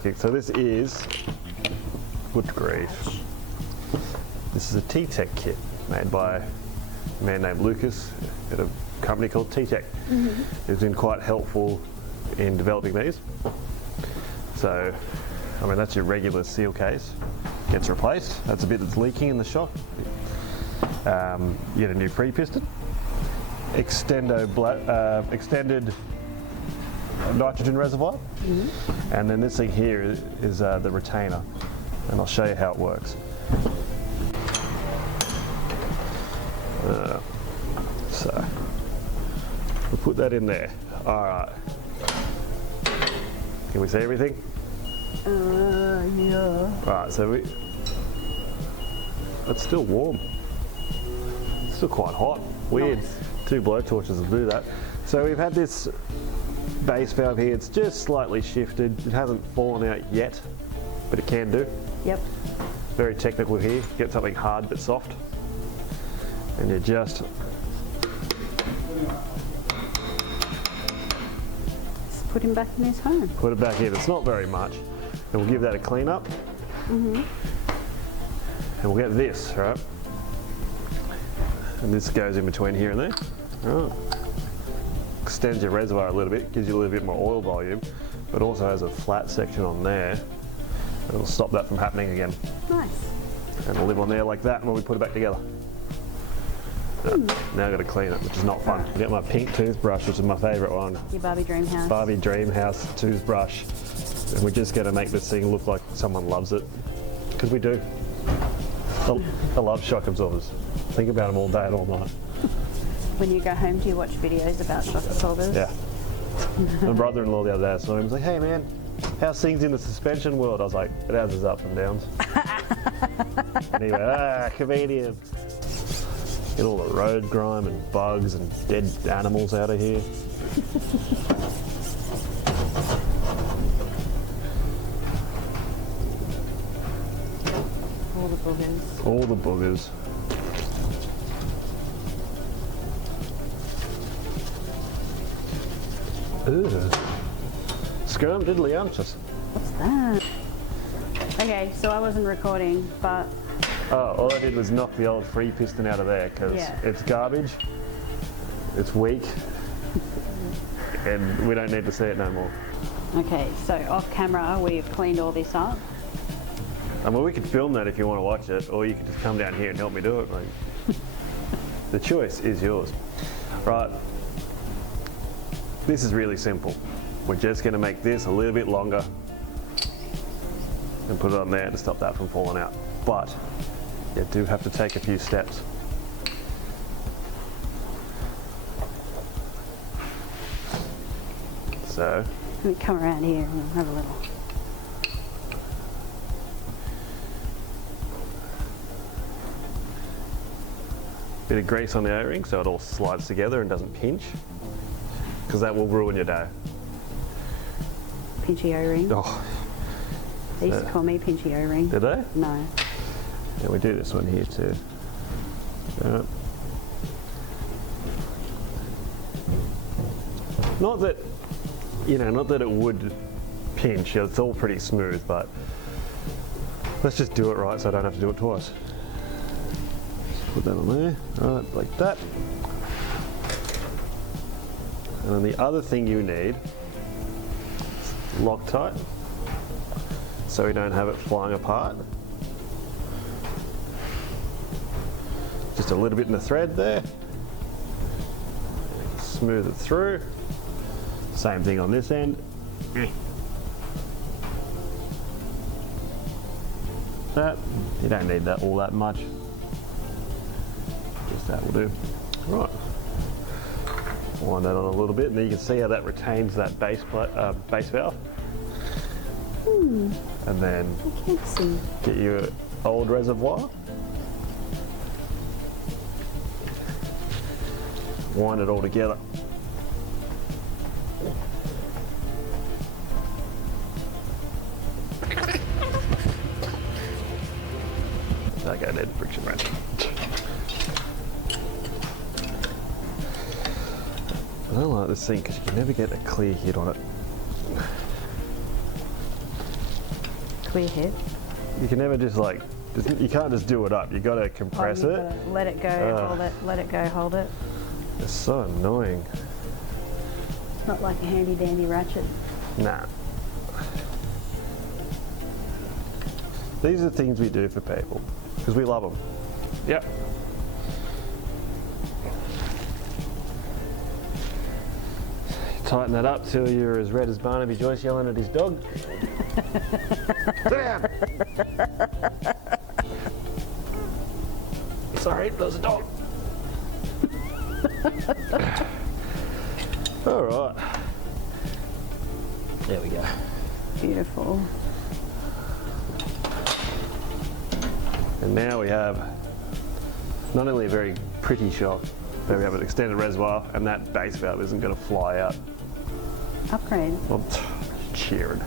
Okay, so this is, good grief, this is a T-Tech kit made by a man named Lucas at a company called T-Tech. He's been quite helpful in developing these. So, I mean, that's your regular seal case, gets replaced. That's a bit that's leaking in the shock. You get a new pre-piston, extended nitrogen reservoir, and then this thing here is the retainer, and I'll show you how it works. So we'll put that in there. All right. Can we see everything? Yeah. Right, so it's still warm. It's still quite hot. Weird. Nice. 2 blow torches will do that. So we've had this base valve here. It's just slightly shifted. It hasn't fallen out yet, but it can do. Yep. Very technical here. Get something hard but soft, and you just Put him back in his home. put it back in. It's not very much, and we'll give that a clean up. And we'll get this, right? And this goes in between here and there. Right. Extends your reservoir a little bit, gives you a little bit more oil volume, but also has a flat section on there. It'll stop that from happening again. Nice. And it'll live on there like that when we put it back together. Now I've got to clean it, which is not fun. I get my pink toothbrush, which is my favourite one. Your Barbie dream house. Barbie dream house toothbrush. And we're just going to make this thing look like someone loves it. Because we do. I love shock absorbers. Think about them all day and all night. When you go home, do you watch videos about shock absorbers? Yeah. My brother-in-law the other day saw him. He was like, "Hey man, how's things in the suspension world?" I was like, "It has its ups and downs." And he went, comedian. Get all the road grime and bugs and dead animals out of here. All the boogers. All the boogers. Ugh. Scrum-diddly-umptious. What's that? Okay, so I wasn't recording, but Oh, all I did was knock the old free piston out of there because it's garbage, it's weak, and we don't need to see it no more. okay, so off camera we've cleaned all this up. I mean, we could film that if you want to watch it, or you could just come down here and help me do it. Like, the choice is yours. Right, this is really simple. We're just going to make this a little bit longer and put it on there to stop that from falling out. But you do have to take a few steps. So, Let me come around here and have a little. bit of grease on the O-ring so it all slides together and doesn't pinch, because that will ruin your day. Pinchy O-ring. Oh, They used to call me Pinchy O-ring. did they? No. Yeah, we do this one here too. Not that, not that it would pinch. It's all pretty smooth, but let's just do it right so I don't have to do it twice. Just put that on there, right, like that. And then the other thing you need is Loctite, so we don't have it flying apart. Just a little bit in the thread there. Smooth it through. Same thing on this end. That, you don't need that all that much. Just that will do. Right. Wind that on a little bit, and then you can see how that retains that base valve. And then I can't see. get your old reservoir. Wind it all together. Okay, dead friction wrench. I don't like this thing because you can never get a clear hit on it. square head. You can never just like, you can't just do it up. You got to compress you've it. gotta let it go, hold it, let it go, hold it. It's so annoying. Not like a handy dandy ratchet. Nah. These are the things we do for people because we love them. Yep. Tighten that up till you're as red as Barnaby Joyce yelling at his dog. Sit down. Sorry, there's a dog. All right. There we go. Beautiful. And now we have not only a very pretty shop, but we have an extended reservoir, and that base valve isn't going to fly out. Upgrade. Well, cheering.